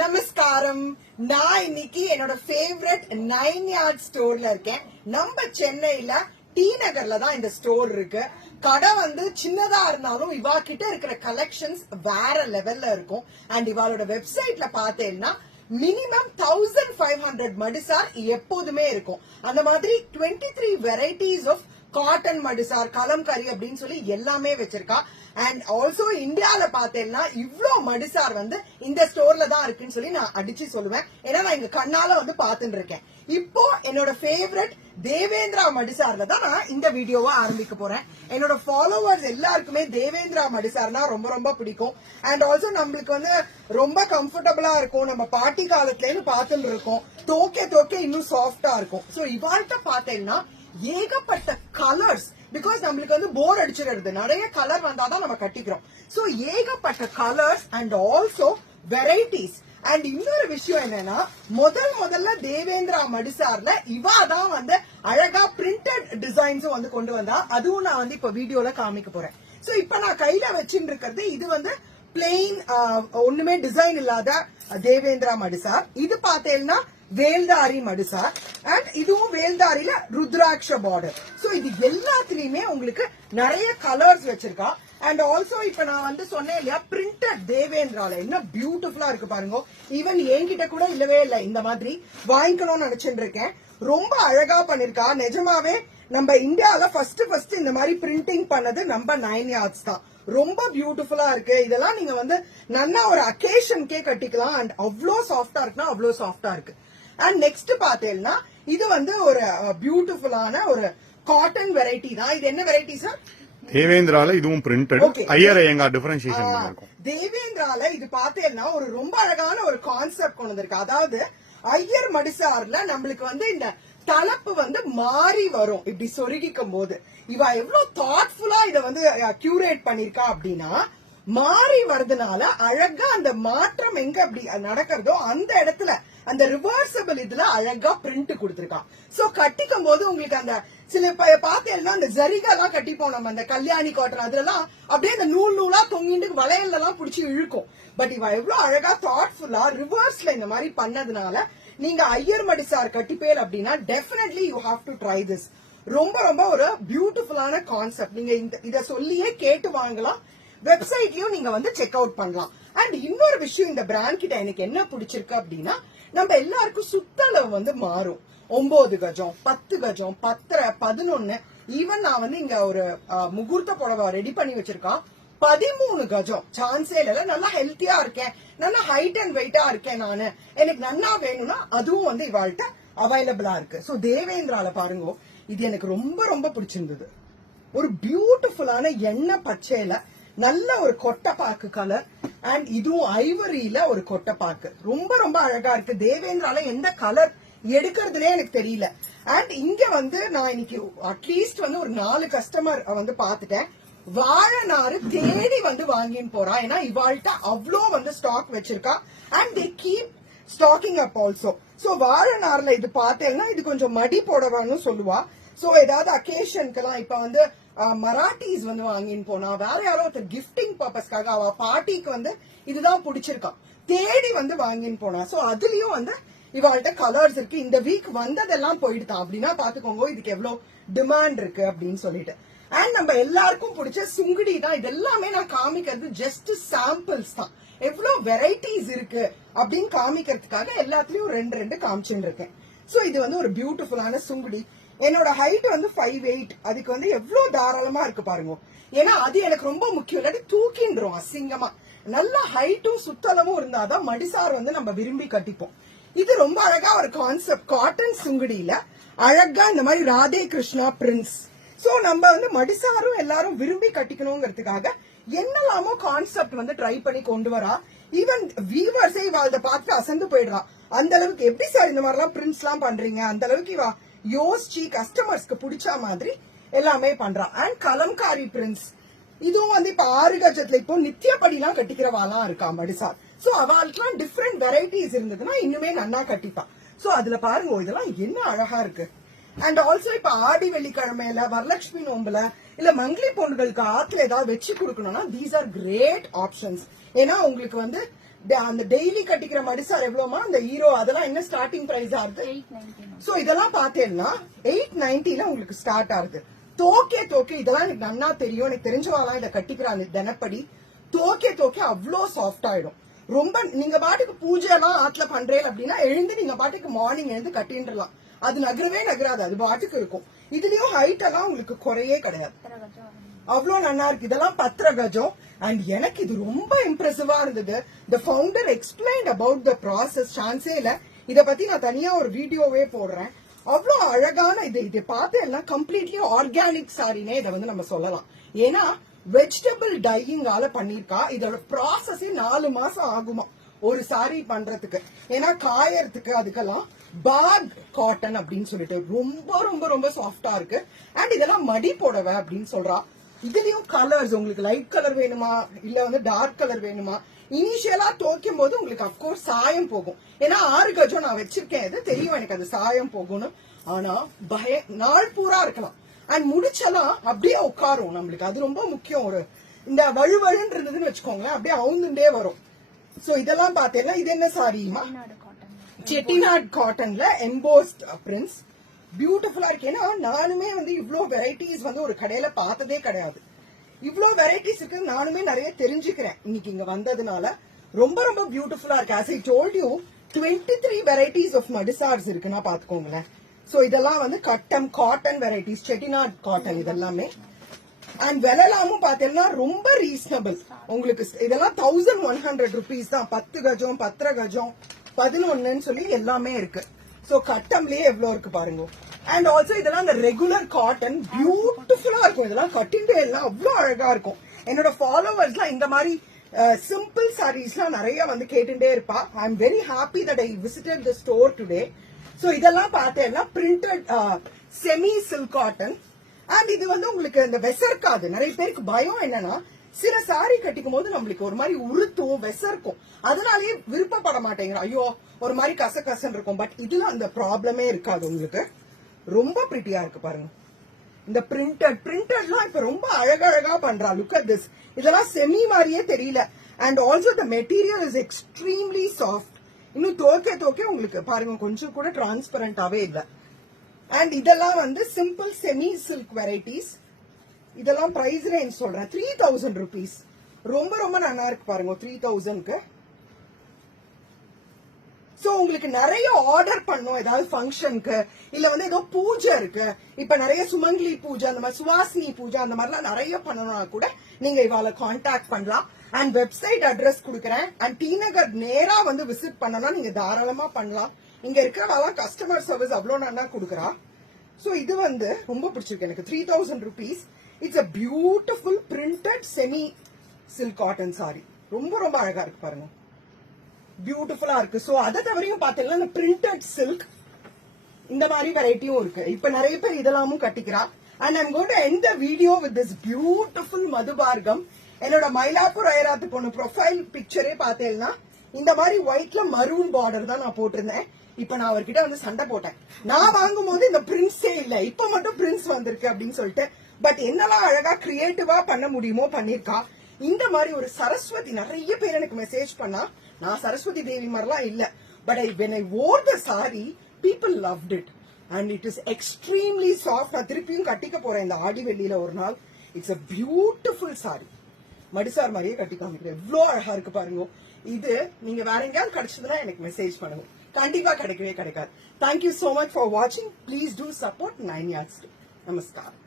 நமஸ்காரம். நான் இன்னைக்கு என்னோட ஃபேவரட் 9 Yard ஸ்டோர்ல இருக்கேன். நம்ம சென்னையில டி நகர்ல தான் இந்த ஸ்டோர் இருக்கு. கடை வந்து சின்னதா இருந்தாலும் இவா கிட்ட இருக்கிற கலெக்ஷன்ஸ் வேற லெவல்ல இருக்கும். அண்ட் இவாளோட வெப்சைட்ல பார்த்தேன்னா மினிமம் 1500 மடிசார் எப்போதுமே இருக்கும். அந்த மாதிரி 23 varieties of cotton madisar, Kalamkari அப்படின்னு சொல்லி எல்லாமே வச்சிருக்கா. அண்ட் ஆல்சோ இந்தியால பாத்தேன்னா இவ்ளோ மடிசார் வந்து இந்த ஸ்டோர்ல தான் இருக்குன்னு சொல்லி நான் அடிச்சு சொல்லுவேன். ஏன்னா நான் இங்க கண்ணால வந்து பாத்துட்டு இருக்கேன். இப்போ என்னோட ஃபேவரட் தேவேந்திரா மடிசார்ல தான் நான் இந்த வீடியோவை ஆரம்பிக்க போறேன். என்னோட ஃபாலோவர்ஸ் எல்லாருக்குமே தேவேந்திரா மடிசார்னா ரொம்ப ரொம்ப பிடிக்கும். அண்ட் ஆல்சோ நம்மளுக்கு வந்து ரொம்ப கம்ஃபர்டபுளா இருக்கும். நம்ம பாட்டி காலத்துல இருந்து பாத்துட்டு இருக்கோம். தோக்கே இன்னும் சாஃப்டா இருக்கும். சோ இவாள்கிட்ட பாத்தேன்னா ஏகப்பட்ட கலர்ஸ், பிகாஸ் நம்மளுக்கு வந்து போர் அடிச்சிருது, நிறைய கலர் வந்தாதான் நம்ம கட்டிக்கிறோம். சோ ஏகப்பட்ட colours and also varieties. And இன்னொரு விஷயம் என்னன்னா, முதல்ல தேவேந்திரா மடிசார்ல இவாதான் வந்து அழகா பிரிண்டட் டிசைன்ஸும் வந்து கொண்டு வந்தா. அதுவும் நான் வந்து இப்ப வீடியோல காமிக்க போறேன். சோ இப்ப நான் கையில வச்சுட்டு இருக்கிறது இது வந்து பிளெயின், ஒண்ணுமே டிசைன் இல்லாத தேவேந்திரா மடிசார். இது பாத்தீங்கன்னா வேல்தாரி மடிசார். அண்ட் இதுவும் வேல்தாரியில ருத்ராட்ச பார்டர். சோ இது எல்லாத்துலயுமே உங்களுக்கு நிறைய கலர்ஸ் வச்சிருக்கா. அண்ட் ஆல்சோ இப்ப நான் வந்து சொன்னேன் இல்லையா, பிரிண்டட் தேவேந்திரால என்ன பியூட்டிஃபுல்லா இருக்கு பாருங்க. ஈவன் என்கிட்ட கூட இல்லவே இல்லை, இந்த மாதிரி வாங்கிக்கணும்னு நினைச்சிட்டு இருக்கேன். ரொம்ப அழகா பண்ணிருக்கா. நிஜமாவே நம்ம இந்தியால ஃபர்ஸ்ட் இந்த மாதிரி பிரிண்டிங் பண்ணது நம்ம 9 Yards தான். ரொம்ப பியூட்டிஃபுல்லா இருக்கு. இதெல்லாம் நீங்க வந்து நல்லா ஒரு அக்கேஷன்கே கட்டிக்கலாம். அண்ட் அவ்வளோ சாஃப்டா இருக்குன்னா அவ்வளோ சாஃப்டா இருக்கு. அண்ட் நெக்ஸ்ட் பாத்தீங்கன்னா இது வந்து ஒரு பியூட்டிஃபுல்லான ஒரு காட்டன் வெரைட்டி தான். இது என்ன வெரைட்டி சார்? தேவேந்திரால இதுவும் பிரிண்டட். ஐயர் ஐயங்கார் டிஃபரன்ஷியேஷன் இருக்கும். தேவேந்திரால இது பாத்தீங்கன்னா ஒரு ரொம்ப அழகான ஒரு கான்செப்ட் கொண்டு வந்திருக்கு. அதாவது ஐயர் மடிசார்ல நம்மளுக்கு வந்து இந்த தலைப்பு வந்து மாறி வரும் இப்படி சொருகிக்கும் போது. இவ எவ்வளவு தாட்ஃபுல்லா இத வந்து கியூரேட் பண்ணிருக்கா அப்படின்னா, மாறி வருதுனால அழகா அந்த மாற்றம் எங்க அப்படி நடக்கிறதோ அந்த இடத்துல அந்த ரிவர்சபிள் இதுல அழகா பிரிண்ட் கொடுத்திருக்கான். சோ கட்டிக்கும் போது உங்களுக்கு அந்த சில பாத்தீங்கன்னா அந்த ஜரிகெல்லாம் கட்டிப்போம் நம்ம, அந்த கல்யாணி காட்டன் அதெல்லாம் அப்படியே அந்த நூலா தொங்கிட்டு வளையல் எல்லாம் பிடிச்சி இழுக்கும். பட் இவ எவ்வளவு அழகா தாட்ஃபுல்லா ரிவர்ஸ்ல இந்த மாதிரி பண்ணதுனால நீங்க ஐயர் மடிசார் கட்டிப்பேல் அப்படின்னா definitely you have to try this. ரொம்ப ரொம்ப ஒரு பியூட்டிஃபுல்லான கான்செப்ட். நீங்க இத சொல்லியே கேட்டு வாங்கலாம். வெப்சைட்லயும் நீங்க வந்து செக் அவுட் பண்ணலாம். அண்ட் இன்னொரு விஷயம், இந்த பிராண்ட் கிட்ட எனக்கு என்ன பிடிச்சிருக்கு அப்படின்னா, நம்ம எல்லாருக்கும் சுத்தளவு வந்து மாறும். 9 கஜம், 10 கஜம், 10, 11. ஈவன் நான் வந்து இங்க ஒரு முகூர்த்த புடவை ரெடி பண்ணி வச்சிருக்கான். 13 கஜம். சான்ஸே இல்ல. நல்லா ஹெல்த்தியா இருக்கேன், நல்லா ஹைட் அண்ட் வெயிட்டா இருக்கேன் நானு, எனக்கு நன்னா வேணும்னா அதுவும் வந்து இவாள்கிட்ட அவைலபிளா இருக்கு. சோ தேவேந்திரால பாருங்க, இது எனக்கு ரொம்ப ரொம்ப பிடிச்சிருந்தது. ஒரு பியூட்டிஃபுல்லான எண்ணெய் பச்சையில நல்ல ஒரு கொட்டைப்பாக்கு கலர். அண்ட் இதுவும் ஐவரியில ஒரு கொட்டைப்பாக்கு. ரொம்ப ரொம்ப அழகா இருக்கு. தேவேந்திரால எந்த கலர் எடுக்கிறதுனே எனக்கு தெரியல. அண்ட் இங்க வந்து நான் இன்னைக்கு அட்லீஸ்ட் வந்து ஒரு 4 கஸ்டமர் வந்து பாத்துட்டேன். வாழைநாறு தேடி வந்து வாங்கின்னு போறா. ஏன்னா இவாள்கிட்ட அவ்வளோ வந்து ஸ்டாக் வச்சிருக்கா. And they keep stocking up also. So வாழைநார்ல இது பார்த்தேன்னா இது கொஞ்சம் மடி போடவான்னு சொல்லுவா. சோ ஏதாவது அக்கேஷனுக்கெல்லாம் இப்ப வந்து மராட்டிஸ் வந்து வாங்கின்னு போனா, வேற யாரோ ஒருத்தர் கிஃப்டிங் பர்பஸ்க்காக அவ பாட்டிக்கு வந்து இதுதான் பிடிச்சிருக்கா, தேடி வந்து வாங்கின்னு போனா. சோ அதுலயும் வந்து இவாள்கிட்ட கலர்ஸ் இருக்கு. இந்த வீக் வந்ததெல்லாம் போயிடுதான் அப்படின்னா பாத்துக்கோங்க இதுக்கு எவ்வளவு டிமாண்ட் இருக்கு அப்படின்னு சொல்லிட்டு. அண்ட் நம்ம எல்லாருக்கும் பிடிச்ச சுங்குடி தான். இது எல்லாமே நான் காமிக்கிறது ஜஸ்ட் சாம்பிள்ஸ் தான். எவ்வளவு வெரைட்டிஸ் இருக்கு அப்படின்னு காமிக்கிறதுக்காக எல்லாத்துலயும் 2 காமிச்சுட்டு இருக்கேன். சோ இது வந்து ஒரு பியூட்டிஃபுல்லான சுங்குடி. என்னோட ஹைட் வந்து 5'8". அதுக்கு வந்து எவ்வளவு தாராளமா இருக்கு பாருங்க. ஏன்னா அது எனக்கு ரொம்ப முக்கியம். இல்லாட்டி தூக்கின்றோம் அசிங்கமா. நல்ல ஹைட்டும் சுத்தலமும் இருந்தாதான் மடிசார் வந்து நம்ம விரும்பி கட்டிப்போம். இது ரொம்ப அழகா ஒரு கான்செப்ட். காட்டன் சுங்குடியில அழகா இந்த மாதிரி ராதே கிருஷ்ணா பிரின்ஸ். சோ நம்ம வந்து மடிசாரும் எல்லாரும் விரும்பி கட்டிக்கணுங்கிறதுக்காக என்னெல்லாமோ கான்செப்ட் வந்து ட்ரை பண்ணி கொண்டு வரா. ஈவன் வீவர்ஸே இவாழ்த பார்த்து அசந்து போயிடுறா. அந்த அளவுக்கு எப்படி சார் இந்த மாதிரி எல்லாம் பிரிண்ட்ஸ் எல்லாம் பண்றீங்க, அந்த அளவுக்கு இவா யோசிச்சு கஸ்டமர்ஸ்க்கு பிடிச்ச மாதிரி எல்லாமே பண்றா. அண்ட் கலம்காரி பிரிண்ட்ஸ் இதுவும் வந்து இப்ப 6 கஜத்துல இப்போ நித்தியப்படி எல்லாம் கட்டிக்கிறவாலாம் இருக்கா மடிசார். சோ அவளுக்குலாம் டிஃப்ரெண்ட் வெரைட்டிஸ் இருந்ததுன்னா இன்னுமே நன்னா கட்டிப்பா. சோ அதுல பாருங்க இதெல்லாம் என்ன அழகா இருக்கு. அண்ட் ஆல்சோ இப்ப ஆடி வெள்ளிக்கிழமையில, வரலட்சுமி நோம்புல, இல்ல மங்கிலி பொண்ணுகளுக்கு ஆத்துல ஏதாவது வச்சு கொடுக்கணும்னா தீஸ் ஆர் கிரேட் ஆப்ஷன்ஸ். ஏன்னா உங்களுக்கு வந்து அந்த டெய்லி கட்டிக்கிற மடிசார் எவ்வளவுமா அந்த ஹீரோ அதெல்லாம் என்ன ஸ்டார்டிங் பிரைஸ் ஆகுது? சோ இதெல்லாம் பாத்தீங்கன்னா 890 உங்களுக்கு ஸ்டார்ட் ஆகுது. தோக்கே இதெல்லாம் எனக்கு நன்னா தெரியும். எனக்கு தெரிஞ்சவாலாம் இதை கட்டிக்கிறாங்க தினப்படி. தோக்கே அவ்வளோ சாஃப்ட் ஆயிடும். ரொம்ப நீங்க பாட்டுக்கு பூஜை எல்லாம் ஆட்ல பண்றேன் அப்படின்னா எழுந்து நீங்க பாட்டுக்கு மார்னிங் எழுந்து கட்டின்றலாம். அது நகராது, அது பாட்டுக்கு இருக்கும். இதுலயும் ஹைட் எல்லாம் உங்களுக்கு குறையே கிடையாது, அவ்வளவு நல்லா இருக்கு. இதெல்லாம் 10 கஜம். அண்ட் எனக்கு இது ரொம்ப இம்ப்ரெசிவா இருந்தது. The founder explained about the process. சான்ஸே இல்ல, இத பத்தி நான் தனியா ஒரு வீடியோவே போடுறேன். அவ்வளவு அழகான இதை பார்த்து எல்லாம் கம்ப்ளீட்லி ஆர்கானிக் சாரினே இதை வந்து நம்ம சொல்லலாம். ஏன்னா வெஜிடபிள் டையிங்கால பண்ணிருக்கா. இதோட ப்ராசஸே 4 மாசம் ஆகுமா ஒரு சாரி பண்றதுக்கு. ஏன்னா காயறதுக்கு அதுக்கெல்லாம் பாக் காட்டன் அப்படின்னு சொல்லிட்டு ரொம்ப ரொம்ப ரொம்ப சாஃப்டா இருக்கு. அண்ட் இதெல்லாம் மடி புடவை அப்படின்னு சொல்றா. இதுலயும் கலர்ஸ் உங்களுக்கு லைட் கலர் வேணுமா இல்ல வந்து டார்க் கலர் வேணுமா. இனிஷியலா துவைக்கும் போது உங்களுக்கு அப்கோர்ஸ் சாயம் போகும். ஏன்னா 6 கஜம் நான் வச்சிருக்கேன், இது தெரியும் எனக்கு அது சாயம் போகும்னு. ஆனா நாள் பூரா இருக்கலாம். அண்ட் முடிச்செல்லாம் அப்படியே உட்காரும் நம்மளுக்கு. அது ரொம்ப முக்கியம். ஒரு இந்த வழுவழுன்னு இருந்ததுன்னு வச்சுக்கோங்களேன், அப்படியே அவுந்துட்டே வரும். சோ இதெல்லாம் பாத்தீங்கன்னா இது என்ன சாரிமா? செட்டிநாட் காட்டன்ல எம்போஸ்ட் பிரிண்ட்ஸ். பியூட்டிஃபுல்லா இருக்கு. ஏன்னா நானுமே வந்து இவ்ளோ வெரைட்டிஸ் வந்து ஒரு கடையில பார்த்ததே கிடையாது. இவ்ளோ வெரைட்டிஸ் இருக்கு, நானுமே நிறைய தெரிஞ்சுக்கிறேன் இன்னைக்கு இங்க வந்ததுனால. ரொம்ப ரொம்ப பியூட்டிஃபுல்லா இருக்கு. as I told you 23 varieties of madisars இருக்குன்னா பாத்துக்கோங்களேன். சோ இதெல்லாம் வந்து காட்டன் வெரைட்டிஸ், செட்டிநாட் காட்டன் இதெல்லாமே. அண்ட் விலைலாமும் பாத்தீங்கன்னா ரொம்ப ரீசனபிள். உங்களுக்கு இதெல்லாம் 1100 rupees தான். 10 கஜம் 10 கஜம் 11 சொல்லி எல்லாமே இருக்கு. சோ கட்டம்லயே எவ்வளவு இருக்கு பாருங்க. அண்ட் ஆல்சோ இதெல்லாம் இந்த ரெகுலர் காட்டன் பியூட்டிஃபுல்லா இருக்கும். இதெல்லாம் கட்டிங் எல்லாம் அவ்வளவு அழகா இருக்கும். என்னோட ஃபாலோவர்ஸ்லாம் இந்த மாதிரி சிம்பிள் சாரீஸ்லாம் நிறைய வந்து கேட்டுட்டே இருப்பா. I am very happy that I visited the store today. So இதெல்லாம் பார்த்தேன்னா printed semi silk cotton. And இது வந்து உங்களுக்கு இந்த வெசர்க்காது. நிறைய பேருக்கு பயம் என்னன்னா சில சாரி கட்டிக்கும் போது நம்மளுக்கு ஒரு மாதிரி உருத்தும் வெசர்க்கும். அதனாலேயே விருப்பப்பட மாட்டேங்கிற. ஐயோ ஒரு மாதிரி கசகசன்னு இருக்கும். பட் இதுல அந்த ப்ராப்ளமே இருக்காது உங்களுக்கு. ரொம்ப பிரிட்டியா இருக்கு பாருங்க. இந்த பிரிண்டட்லாம் இப்ப ரொம்ப அழகழகா பண்றா. Look at this. இதெல்லாம் செமி மாதிரியே தெரியல. And also the material is extremely soft. இன்னும் தோக்கே உங்களுக்கு பாருங்க கொஞ்சம் கூட டிரான்ஸ்பரண்டாவே இல்ல. அண்ட் இதெல்லாம் வந்து சிம்பிள் செமி சில்க் வெரைட்டிஸ். இதெல்லாம் பிரைஸ் ரேஞ்ச் சொல்றேன் 3000 rupees. ரொம்ப ரொம்ப நல்லா இருக்கு பாருங்க 3000க்கு. சோ உங்களுக்கு நிறைய ஆர்டர் பண்ணும் ஏதாவது ஃபங்க்ஷனுக்கு இல்ல வந்து ஏதோ பூஜை இருக்கு. இப்ப நிறைய சுமங்கலி பூஜை அந்த மாதிரி சுவாசினி பூஜை அந்த மாதிரிலாம் நிறைய பண்ணணும்னா கூட நீங்க இவாள கான்டாக்ட் பண்ணலாம். அண்ட் வெப்சைட் அட்ரஸ் கொடுக்குறேன். அண்ட் டி நகர் நேரா வந்து விசிட் பண்ணனா நீங்க தாராளமா பண்ணலாம். இங்க இருக்கிறவாளா கஸ்டமர் சர்வீஸ் அவ்வளவு நல்லா கொடுக்குறா. சோ இது வந்து ரொம்ப பிடிச்சிருக்கு எனக்கு. 3000 rupees. It's a beautiful printed semi silk cotton sorry. ரொம்ப ரொம்ப அழகா இருக்கு பாருங்க. பியூட்டிஃபுல்லா இருக்கு. சோ அதை தவிரையும் பாத்தீங்கன்னா இந்த பிரிண்டட் சில்க் இந்த மாதிரி வெரைட்டியும் இருக்கு. இப்ப நிறைய பேர் இதெல்லாமும் கட்டிக்கிறா. And I'm going to end the video with this beautiful Madhuparkam. என்னோட மயிலாப்பூர் ஐராத்து பொண்ணு ப்ரொஃபைல் பிக்சரே பாத்தீங்கன்னா இந்த மாதிரி ஒயிட்ல மரூன் பார்டர் தான் நான் போட்டிருந்தேன். இப்ப நான் அவர்கிட்ட வந்து சண்டை போட்டேன். நான் வாங்கும் போது இந்த பிரிண்ட்ஸே இல்ல, இப்ப மட்டும் பிரிண்ட்ஸ் வந்திருக்கு அப்படின்னு சொல்லிட்டு. பட் என்னெல்லாம் அழகா கிரியேட்டிவா பண்ண முடியுமோ பண்ணிருக்கா. இந்த மாதிரி ஒரு சரஸ்வதி நிறைய பேர் எனக்கு மெசேஜ் பண்ணா. நான் சரஸ்வதி தேவி மாதிரிலாம் இல்ல. But when I wore the saree, people loved it. And it is extremely soft. நான் திருப்பியும் கட்டிக்க போறேன் இந்த ஆடி வெள்ளியில ஒரு நாள். It's a beautiful saree. Madisar மாதிரியே கட்டி காமிக்கிறேன். எவ்வளவு அழகா இருக்கு பாருங்க. இது நீங்க வேற எங்கேயாவது கிடைச்சதுன்னா எனக்கு மெசேஜ் பண்ணுங்க. கண்டிப்பா கிடைக்கவே கிடைக்காது. தேங்க்யூ சோ மச் ஃபார் வாட்சிங். Please do support 9 yards. நமஸ்காரம்.